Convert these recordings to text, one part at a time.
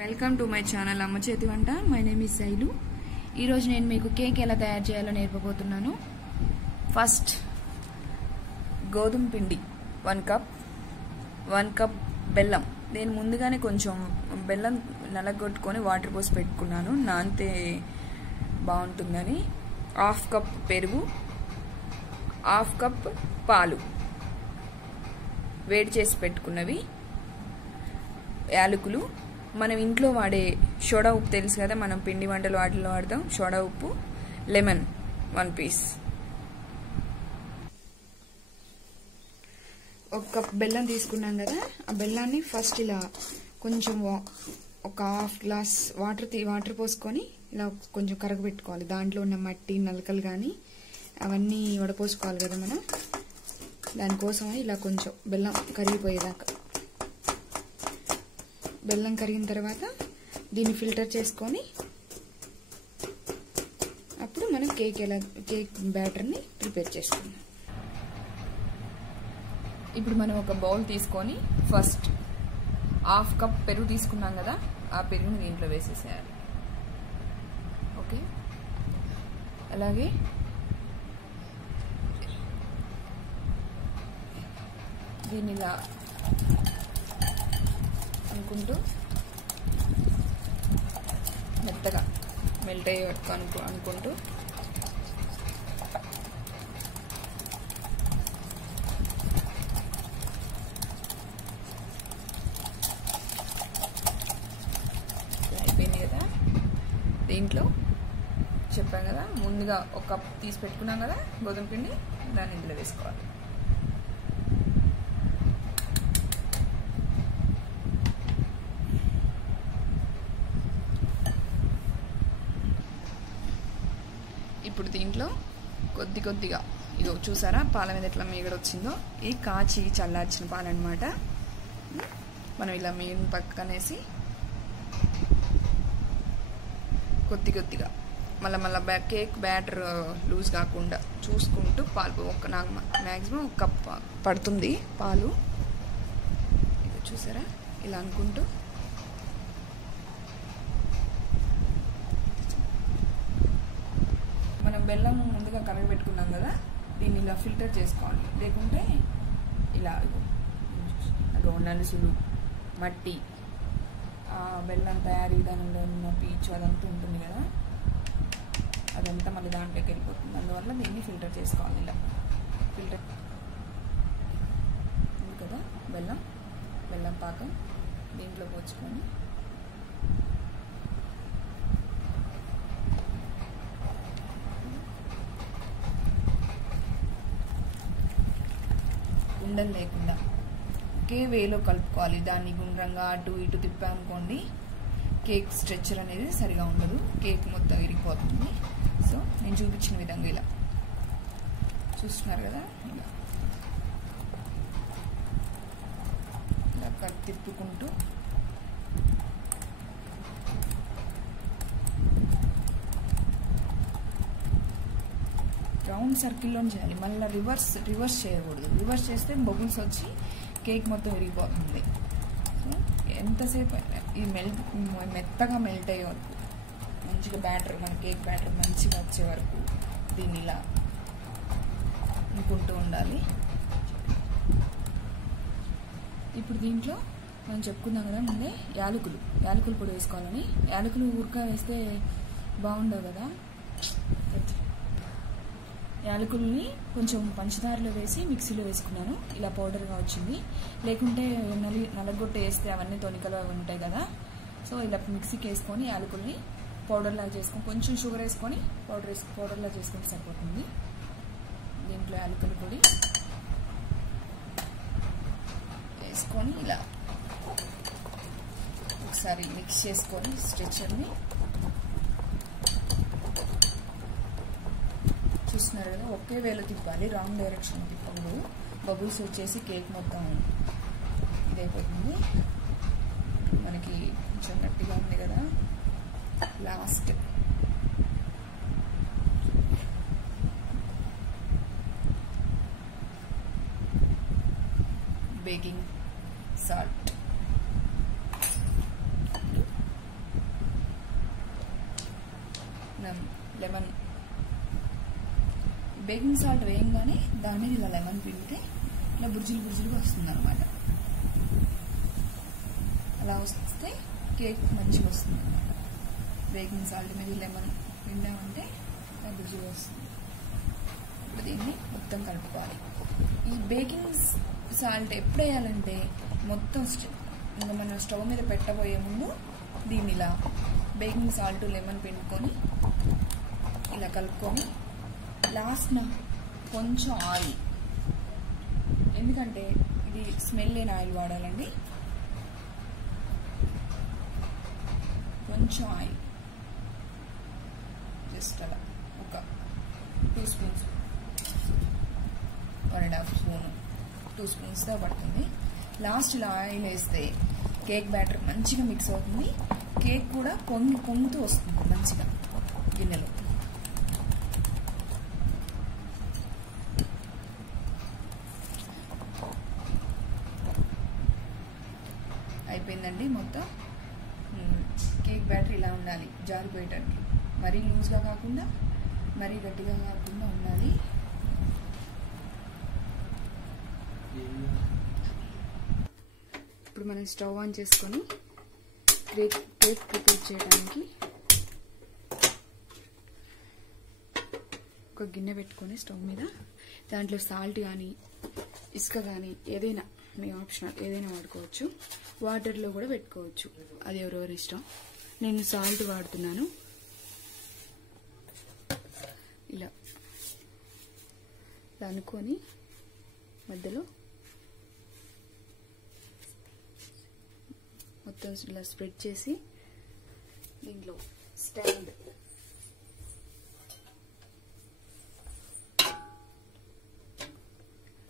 Welcome to my channel అమ్మ చేతి వంట. My name is Shailu. ఈరోజు నేను మీకు కేక్ ఎలా తయారు చేయాలో నేర్పబోతున్నాను. ఫస్ట్ గోధుమ పిండి 1 కప్ బెల్లం. నేను ముందుగానే కొంచెం బెల్లం నలగొట్టుకొని వాటర్ పోసి పెట్టుకున్నాను, నానితే బాగుంటుందని. 1/2 కప్ పెరుగు, 1/2 కప్ పాలు, వేడి చేసి పెట్టుకున్నవి, యాలకులు, మనం ఇంట్లో వాడే సోడా ఉప్పు తెలుసు కదా, మనం పిండి వంటలు వాటిలో వాడతాం సోడా ఉప్పు, లెమన్ 1 పీస్. 1 కప్ బెల్లం తీసుకున్నాం కదా, ఆ బెల్లాన్ని ఫస్ట్ ఇలా కొంచెం ఒక 1/2 గ్లాస్ వాటర్ పోసుకొని ఇలా కొంచెం కరగబెట్టుకోవాలి. దాంట్లో ఉన్న మట్టి నలకలు కానీ అవన్నీ వడపోసుకోవాలి కదా మనం. దానికోసం ఇలా కొంచెం బెల్లం కరిగిపోయేదాకా. బెల్లం కరిగిన తర్వాత దీన్ని ఫిల్టర్ చేసుకొని అప్పుడు మనం కేక్ బ్యాటర్ని ప్రిపేర్ చేసుకుందాం. ఇప్పుడు మనం ఒక బౌల్ తీసుకొని ఫస్ట్ 1/2 కప్ పెరుగు తీసుకున్నాం కదా, ఆ పెరుగుని దీంట్లో వేసేసేయాలి. ఓకే, అలాగే దీన్ని ఇలా అనుకుంటూ మెత్తగా మెల్ట్ అయ్యేట్టు అనుకుంటూ అయిపోయింది కదా. దీంట్లో చెప్పాం కదా ముందుగా 1 కప్ తీసి పెట్టుకున్నాం కదా గోధుమ పిండి, దాన్ని ఇందులో వేసుకోవాలి. ఇప్పుడు దీంట్లో కొద్దిగా ఇదో చూసారా పాల మీద ఎట్లా మీగడ వచ్చిందో, ఈ కాచి చల్లార్చిన పాలు అనమాట. మనం ఇలా మీగడ పక్కనేసి కొద్దిగా మళ్ళీ కేక్ బ్యాటర్ లూజ్ కాకుండా చూసుకుంటూ పాలు నాకు మ్యాక్సిమం 1 కప్ పడుతుంది పాలు. ఇది చూసారా ఇలా అనుకుంటూ మనం బెల్లం ముందుగా కరగబెట్టుకున్నాం కదా, దీన్ని ఇలా ఫిల్టర్ చేసుకోవాలి. లేకుంటే ఇలా నలుసులు మట్టి బెల్లం తయారీ విధానంలో ఉన్న పీచు అదంతా ఉంటుంది కదా, అదంతా మళ్ళీ దాంట్లోకి వెళ్ళిపోతుంది. అందువల్ల దీన్ని ఫిల్టర్ చేసుకోవాలి. ఇలా ఫిల్టర్ ఉంది కదా బెల్లం పాకం దీంట్లో పోసుకొని ఉండలు లేకుండా ఒకే వేలో కలుపుకోవాలి. దాన్ని గుండ్రంగా అటు ఇటు తిప్పామనుకోండి కేక్ స్ట్రెచ్చర్ అనేది సరిగా ఉండదు, కేక్ మొత్తం విరిగిపోతుంది. సో నేను చూపించిన విధంగా ఇలా చూస్తున్నారు కదా, ఇలా తిప్పుకుంటూ రౌండ్ సర్కిల్లో చేయాలి. మళ్ళీ రివర్స్ చేయకూడదు. రివర్స్ చేస్తే బబుల్స్ వచ్చి కేక్ మొత్తం విరిగిపోతుంది. సో ఎంతసేపు ఈ మెత్తగా మెల్ట్ అయ్యే వరకు మంచిగా మన కేక్ బ్యాటర్ మంచిగా వచ్చే వరకు దీన్ని ఇలా అనుకుంటూ ఉండాలి. ఇప్పుడు దీంట్లో మనం చెప్పుకున్నాం కదా ముందే యాలకుల పొడి వేసుకోవాలని. యాలకులు ఊరక వేస్తే బాగుండవు కదా, యాలకుల్ని కొంచెం పంచదారలో వేసి మిక్సీలో వేసుకున్నాను. ఇలా పౌడర్గా వచ్చింది. లేకుంటే నలగొట్టి వేస్తే అవన్నీ తొనికలు అవి ఉంటాయి కదా, సో ఇలా మిక్సీకి వేసుకొని యాలకుల్ని పౌడర్లాగా చేసుకొని కొంచెం షుగర్ వేసుకొని పౌడర్లా చేసుకుంటే సరిపోతుంది. దీంట్లో యాలకుల పొడి వేసుకొని ఇలా ఒకసారి మిక్స్ చేసుకొని స్ట్రెచ్చర్ని చూస్తున్నారు కదా, ఒకే వేలో తిప్పాలి, రాంగ్ డైరెక్షన్ తిప్పకూడదు. బబుల్స్ వచ్చేసి కేక్ మొత్తం ఇదైపోతుంది. మనకి కొంచెం గట్టిగా ఉంది కదా, లాస్ట్ బేకింగ్ సాల్ట్ మనం లెమన్ బేకింగ్ సాల్ట్ వేయంగానే దాని మీద ఇలా లెమన్ పిండితే ఇలా బుర్జులుగా వస్తుంది అనమాట. అలా వస్తే కేక్ మంచిగా వస్తుంది అనమాట. బేకింగ్ సాల్ట్ మీద లెమన్ పిండామంటే ఇలా బుర్జుగా వస్తుంది. ఇప్పుడు దీన్ని మొత్తం కలుపుకోవాలి. ఈ బేకింగ్ సాల్ట్ ఎప్పుడు వేయాలంటే మొత్తం ఇంకా మనం స్టవ్ మీద పెట్టబోయే ముందు దీన్ని ఇలా బేకింగ్ సాల్ట్ లెమన్ పిండుకొని ఇలా కలుపుకొని లాస్ట్న కొంచెం ఆయిల్, ఎందుకంటే ఇది స్మెల్ లేని ఆయిల్ వాడాలండి. కొంచెం ఆయిల్ జస్ట్ అలా ఒక 2 స్పూన్స్, 1.5 స్పూన్, 2 స్పూన్స్తో పడుతుంది. లాస్ట్ ఇలా ఆయిల్ వేస్తే కేక్ బ్యాటర్ మంచిగా మిక్స్ అవుతుంది. కేక్ కూడా పొంగుతూ వస్తుంది మంచిగా గిన్నెలో. అయిపోయిందండి మొత్తం. కేక్ బ్యాటర్ ఇలా ఉండాలి, జారిపోయేటట్టు. మరీ లూజ్గా కాకుండా మరీ గట్టిగా కాకుండా ఉండాలి. ఇప్పుడు మనం స్టవ్ ఆన్ చేసుకొని కేక్ ప్రిపేర్ చేయడానికి ఒక గిన్నె పెట్టుకొని స్టవ్ మీద దాంట్లో సాల్ట్ కానీ ఇసుక కానీ ఏదైనా మీ ఆప్షనల్ ఏదైనా వాడుకోవచ్చు. వాటర్లో కూడా పెట్టుకోవచ్చు, అది ఎవరెవరి ఇష్టం. నేను సాల్ట్ వాడుతున్నాను. ఇలా అనుకొని మధ్యలో మొత్తం ఇలా స్ప్రెడ్ చేసి దీంట్లో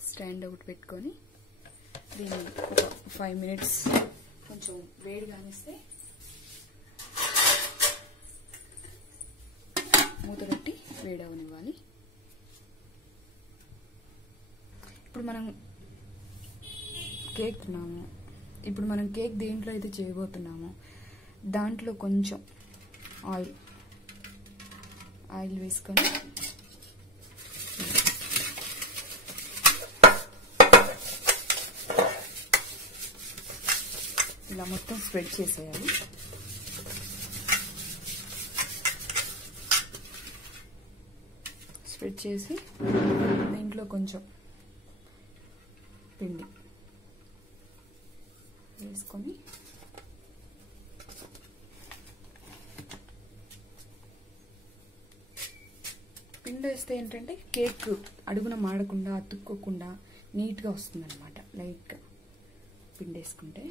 స్టాండ్ ఒకటి పెట్టుకొని దీన్ని ఒక 5 minutes కొంచెం వేడి కానిస్తే మూత పెట్టి వేడి అవనివ్వాలి. ఇప్పుడు మనం కేక్ దేంట్లో అయితే చేయబోతున్నామో దాంట్లో కొంచెం ఆయిల్ వేసుకొని ఇలా మొత్తం స్ప్రెడ్ చేసేయాలి. స్ప్రెడ్ చేసి దీంట్లో కొంచెం పిండి వేసుకొని పిండి వేస్తే ఏంటంటే కేక్ అడుగున మాడకుండా అతుక్కోకుండా నీట్గా వస్తుంది అనమాట. లైట్గా పిండి వేసుకుంటే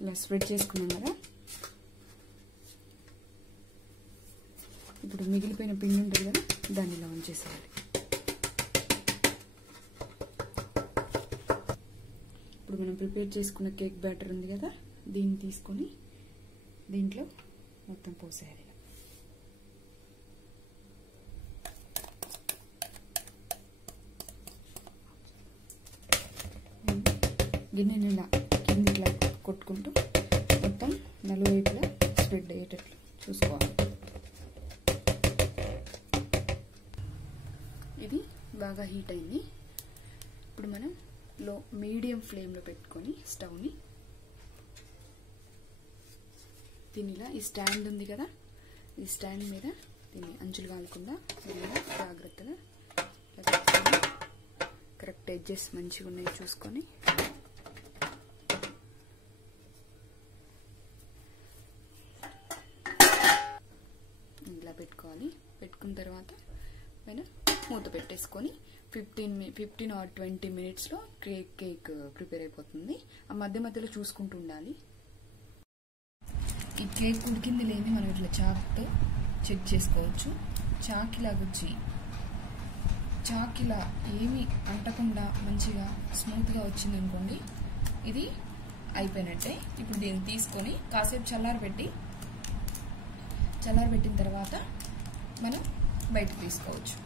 ఇలా స్ప్రెడ్ చేసుకున్నాం కదా. ఇప్పుడు మిగిలిపోయిన పిండి ఉంటుంది కదా, దాన్ని ఇలా ఉంచేసేయాలి. ఇప్పుడు మనం ప్రిపేర్ చేసుకున్న కేక్ బ్యాటర్ ఉంది కదా, దీన్ని తీసుకొని దీంట్లో మొత్తం పోసేయాలి. గిన్నెని ఇలా కింది ఇలా కొట్టుకుంటూ మొత్తం నలువైపులా స్ప్రెడ్ అయ్యేటట్లు చూసుకోవాలి. ఇది బాగా హీట్ అయింది. ఇప్పుడు మనం మీడియం ఫ్లేమ్లో పెట్టుకొని స్టవ్ని దీని ఇలా ఈ స్టాండ్ ఉంది కదా, ఈ స్టాండ్ మీద దీన్ని అంచులు కాలకుండా జాగ్రత్తగా కరెక్ట్ ఎడ్జెస్ మంచిగా ఉన్నాయి చూసుకొని ఇలా పెట్టుకోవాలి. పెట్టుకున్న తర్వాత పైన మూత పెట్టేసుకొని 15 or 20 minutesలో కేక్ ప్రిపేర్ అయిపోతుంది. ఆ మధ్య మధ్యలో చూసుకుంటూ ఉండాలి. ఈ కేక్ ఉడికింది లేని మనం ఇట్లా చాక్తో చెక్ చేసుకోవచ్చు. చాక్ ఇలా ఏమీ అంటకుండా మంచిగా స్మూత్గా వచ్చింది అనుకోండి, ఇది అయిపోయినట్టే. ఇప్పుడు దీన్ని తీసుకొని కాసేపు చల్లారబెట్టిన తర్వాత మనం బయటకు తీసుకోవచ్చు.